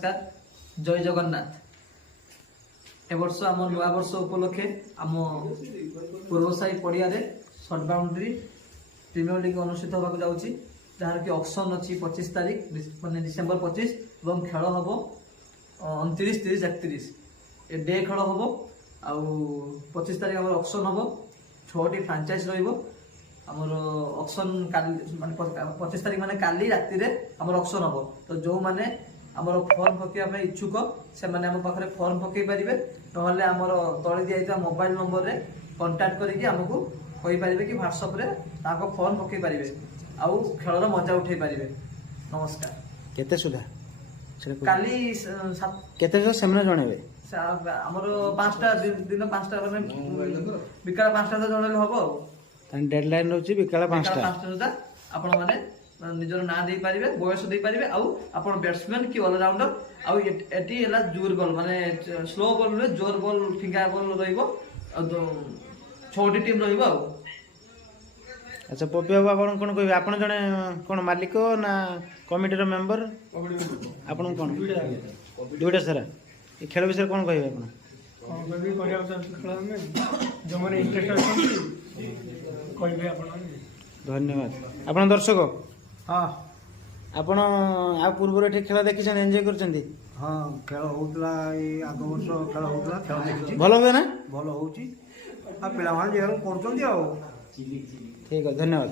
नमस्कार जय जगन्नाथ ए वर्ष आम नुआ वर्ष उपलक्षे आम पूर्वसाही पड़िया सर्ट बाउंड्री प्रीमियर लीग अनुष्ठित होगा जाऊँगी जहाँ कि ऑक्शन अच्छी 25 तारीख माने डिसेम्बर 25 और खेल हम 29, 30, 31 ए डे खेल हम आउ 25 तारीख आम ऑक्शन हम 6टी फ्रांचाइज रमर ऑक्शन माने 25 तारीख माने काली राति रे आमर ऑक्शन हम तो जो माने आमर फॉर्म पकड़ा इच्छुक से माने आम पाखे फॉर्म पकई पारे ना आमर तले दिया मोबाइल नंबर रे कांटेक्ट करके आमको कही पारे कि व्हाट्सएप रे ताको फॉर्म पकई पारे आउ खेलर मजा उठे पारे। नमस्कार केते सुधा काली केते जो सेमने जणेबे आमर 5टा दिन 5टा माने बिकाल 5टा तो जणले हबो तान डेडलाइन रहउची बिकाल 5टा सुधा आपण माने निजर ना दे पारिबे बयस दे पारिबे आउ आपण बैट्समैन की ऑलराउंडर आउ एटी हला जोर बॉल माने स्लो बॉल रे जोर बॉल फिंगा बॉल रहिबो 6टी टीम रहिबो आउ। अच्छा पपी बाबू आपण कोन कहबे आपण जने कोन मालिक ना कमिटीर मेंबर आपण कोन दुइटा सारा ए खेल विषय कोन कहबे आपण कोन भी करिया चाहते खेल में जो माने इंटरेस्ट अछंती कहबे आपण। धन्यवाद आपण दर्शक हां आपण आ पूर्व रे खेल देखि छन एन्जॉय करचंती हां खेल होतला ए आगो वर्ष खेल होतला खेल देखि भलो होवे ना भलो होची आ पिला मान जे करचंती आ ठीक है धन्यवाद।